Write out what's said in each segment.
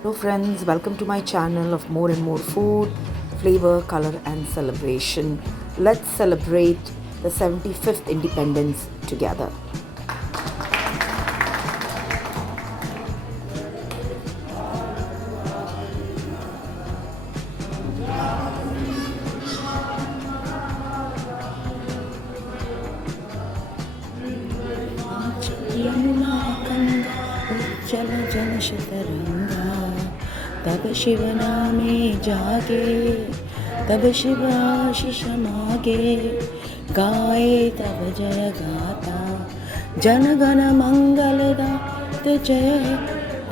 Hello friends, welcome to my channel of more and more food, flavor, color and celebration. Let's celebrate the 75th independence together. उज्जल जन शतरंगा तब शिव नामे जागे तब शिव आशीष मागे गाए तब जय गाता जन गण मंगल दात जय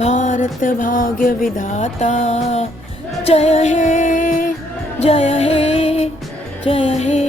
भारत भाग्य विधाता जय हे जय हे जय हे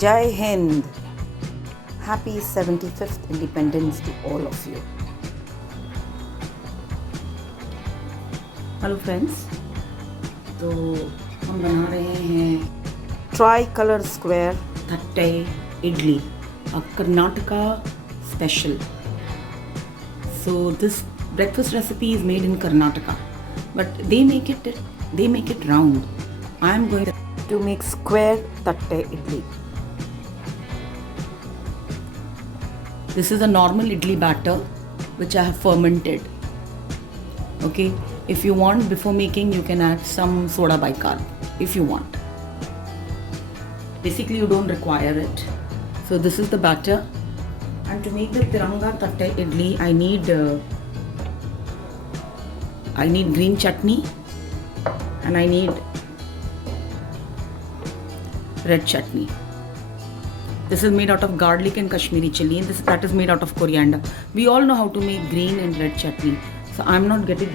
Jai Hind! Happy 75th independence to all of you. Hello friends, तो हम बना रहे हैं Tricolor square Thatte idli, a Karnataka special. So this breakfast recipe is made in Karnataka, but they make it round. I am going to make square tatte idli. This is a normal idli batter which I have fermented. Okay, if you want, before making you can add some soda bicarb if you want. Basically you don't require it. So this is the batter, and to make the Tiranga tatte idli I need green chutney and I need red chutney. This is made out of garlic and Kashmiri chili, and that is made out of coriander. We all know how to make green and red chutney, so I'm not getting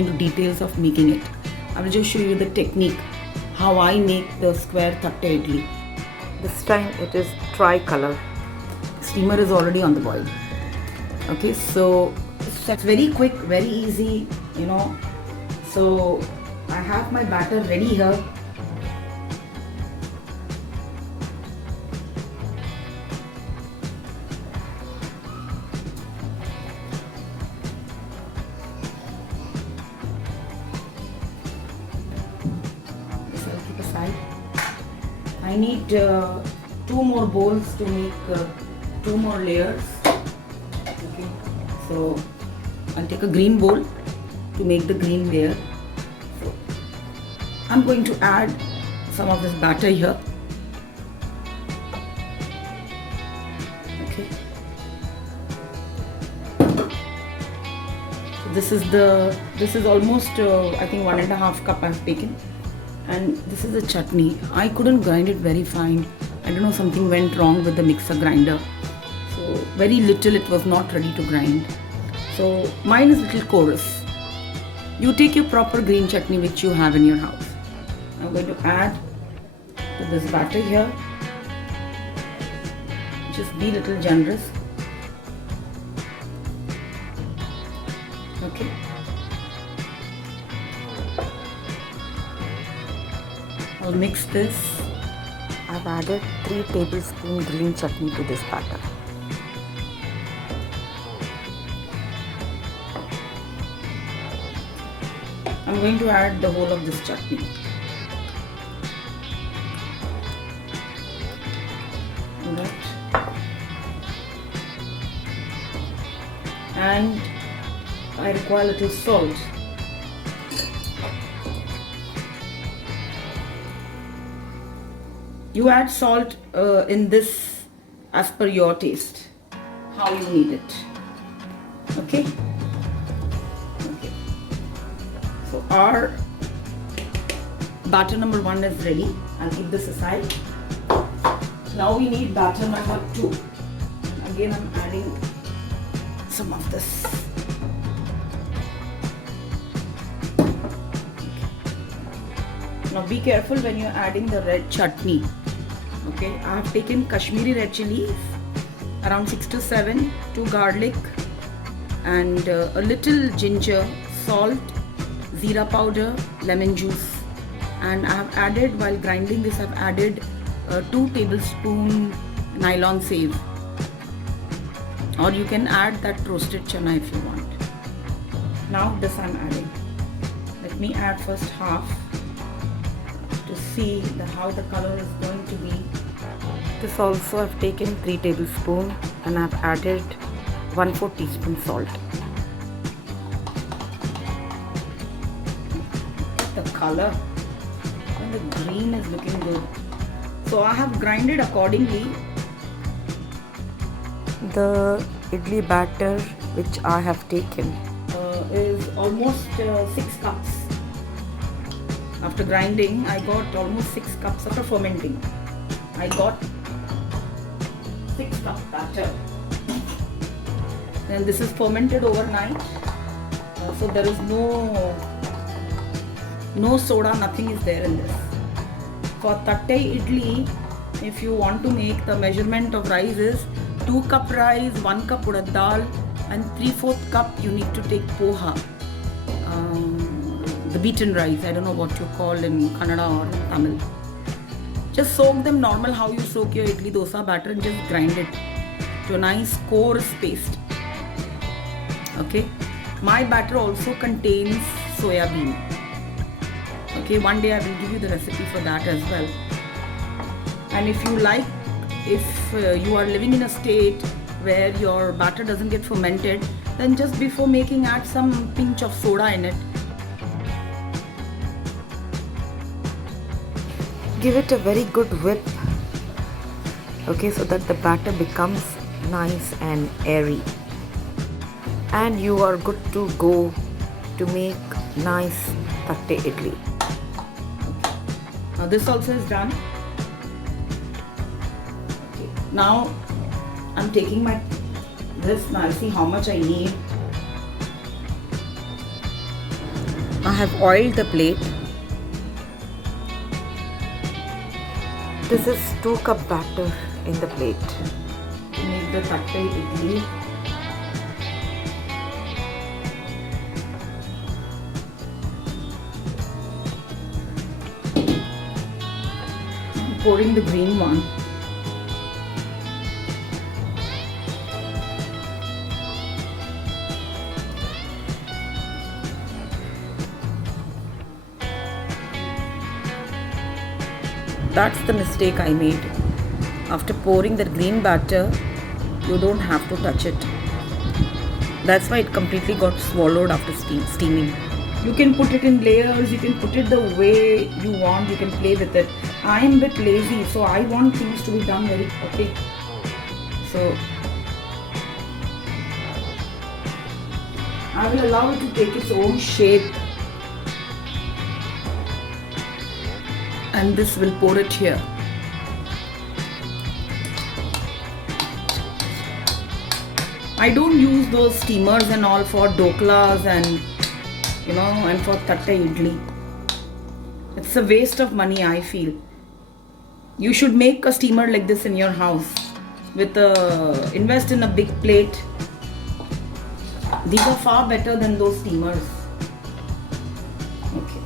into details of making it. I will just show you the technique, how I make the square tatte idli. This time it is tricolor. Steamer is already on the boil. Okay, so it's very quick, very easy, So I have my batter ready here. I need 2 more bowls to make 2 more layers. Okay, so I'll take a green bowl to make the green layer. So I'm going to add some of this batter here. Okay, so this is almost I think 1.5 cup I've taken. And this is the chutney. I couldn't grind it very fine. I don't know, something went wrong with the mixer grinder. So very little, it was not ready to grind. So mine is little coarse. You take your proper green chutney which you have in your house. I'm going to add to this batter here. Just be little generous. Okay. I'll mix this. I've added 3 tablespoons green chutney to this batter. I'm going to add the whole of this chutney. Alright. And I require a little salt. You add salt in this as per your taste, how you need it. Okay? Okay. So our batter number 1 is ready. I'll keep this aside. Now we need batter number 2. Again, I'm adding some of this. Now be careful when you're adding the red chutney. Okay, I have taken Kashmiri red chilies, around 6 to 7, 2 garlic, and a little ginger, salt, zira powder, lemon juice, and I have added, while grinding this, I've added 2 tablespoon nylon save, or you can add that roasted chana if you want. Now this I'm adding. Let me add first half to see how the color is going to be. This also I've taken 3 tablespoons and I've added 1/4 teaspoon salt. The color and the green is looking good. So I have grinded accordingly. The idli batter which I have taken is almost 6 cups. After grinding, I got almost 6 cups. After fermenting, I got 6 cup batter. And this is fermented overnight, so there is no soda, nothing is there in this. For tatte idli, if you want to make, the measurement of rice is 2 cup rice, 1 cup urad dal, and 3/4 cup you need to take poha, the beaten rice. I don't know what you call in Kannada or Tamil. Just soak them normal how you soak your idli dosa batter and just grind it to a nice coarse paste. Okay, my batter also contains soya bean. Okay, one day I will give you the recipe for that as well. And if you like, if you are living in a state where your batter doesn't get fermented, then just before making add some pinch of soda in it. Give it a very good whip, okay, so that the batter becomes nice and airy, and you are good to go to make nice tatte idli. Now this also is done. Okay. Now I'm taking this. Now I'll see how much I need. I have oiled the plate. This is 2 cup batter in the plate. To make the tatte idli. I'm pouring the green one. That's the mistake I made. After pouring the green batter, you don't have to touch it. That's why it completely got swallowed after steaming. You can put it in layers, you can put it the way you want, you can play with it. I am a bit lazy, so I want things to be done very quickly. So I will allow it to take its own shape. And this will pour it here. I don't use those steamers and all for doklas and and for tatte idli. It's a waste of money, I feel. You should make a steamer like this in your house invest in a big plate. These are far better than those steamers. Okay.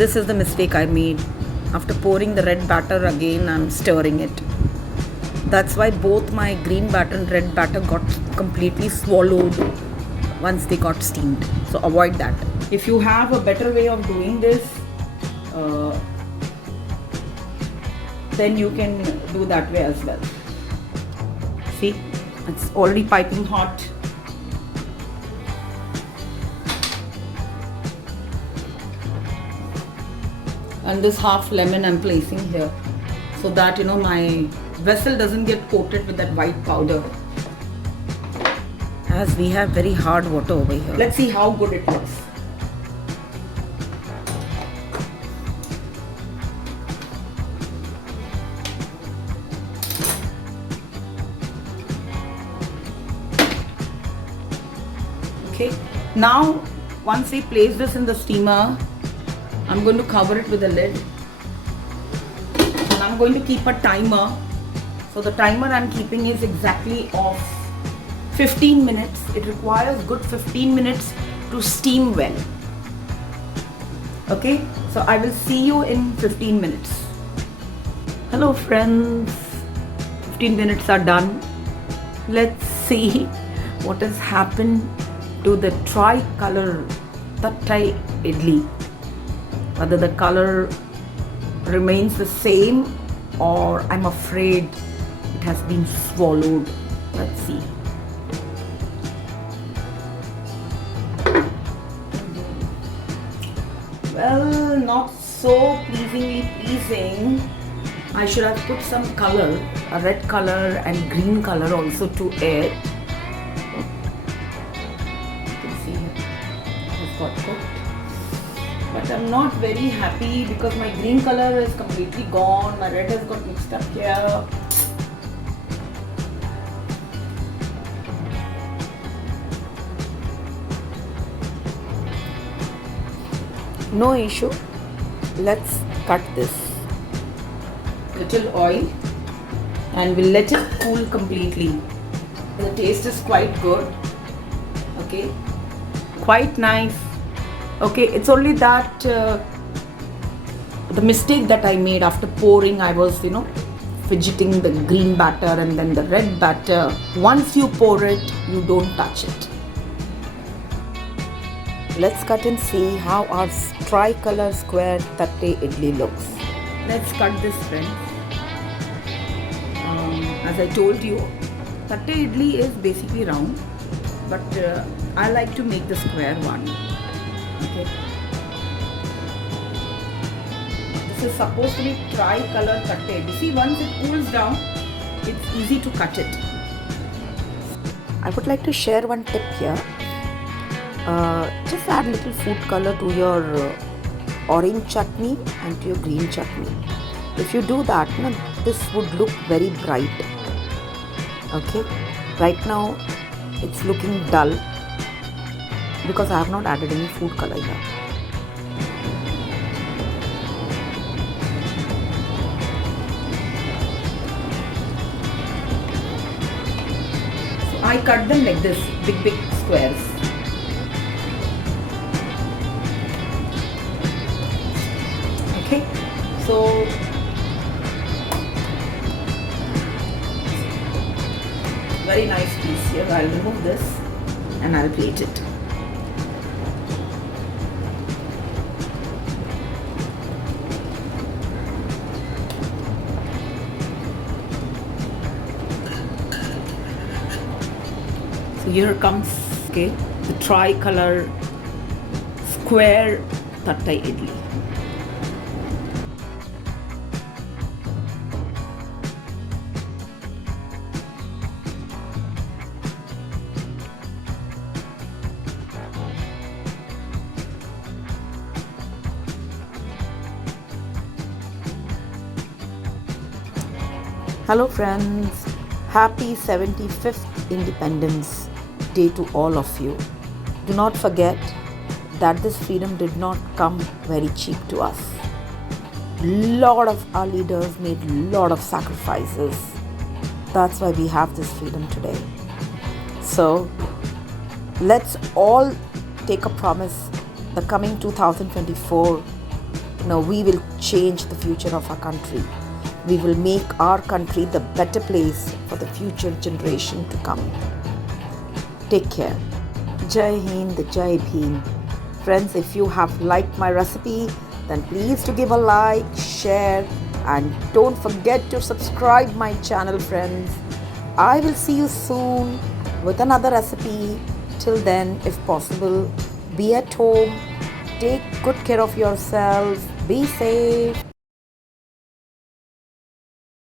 This is the mistake I made. After pouring the red batter again, I'm stirring it. That's why both my green batter and red batter got completely swallowed once they got steamed. So avoid that. If you have a better way of doing this, then you can do that way as well. See, it's already piping hot. And this half lemon I'm placing here so that my vessel doesn't get coated with that white powder. As we have very hard water over here. Let's see how good it looks. Okay, now once we place this in the steamer, I'm going to cover it with a lid and I'm going to keep a timer. So the timer I'm keeping is exactly of 15 minutes. It requires good 15 minutes to steam well. Okay, so I will see you in 15 minutes. Hello friends, 15 minutes are done. Let's see what has happened to the tri-color tattai idli. Whether the color remains the same or I'm afraid it has been swallowed. Let's see. Well, not so pleasingly pleasing. I should have put some color, a red color and green color also to it. You can see it has got cooked. But I'm not very happy because my green color is completely gone. My red has got mixed up here. No issue. Let's cut this. Little oil and we'll let it cool completely. The taste is quite good. Okay, quite nice. Okay, it's only that the mistake that I made after pouring, I was fidgeting the green batter and then the red batter. Once you pour it, you don't touch it. Let's cut and see how our tri-color square tattai idli looks. Let's cut this, friends. As I told you, tattai idli is basically round, but I like to make the square one. Okay. This is supposed to be tri-color tattai. You see, once it cools down, it's easy to cut it. I would like to share one tip here. Just add little food color to your orange chutney and to your green chutney. If you do that, this would look very bright. Okay, right now it's looking dull because I have not added any food color here. So I cut them like this, big squares. Okay, so very nice piece here. I'll remove this and I'll plate it. So here comes the tri-color square tattai idli. Hello friends, happy 75th Independence Day to all of you. Do not forget that this freedom did not come very cheap to us. Lot of our leaders made lot of sacrifices. That's why we have this freedom today. So let's all take a promise. The coming 2024, we will change the future of our country. We will make our country the better place for the future generation to come. Take care. Jai Hind, Jai Bhim. Friends, if you have liked my recipe, then please to give a like, share, and don't forget to subscribe my channel, friends. I will see you soon with another recipe. Till then, if possible, be at home, take good care of yourself, be safe.